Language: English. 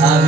Amén.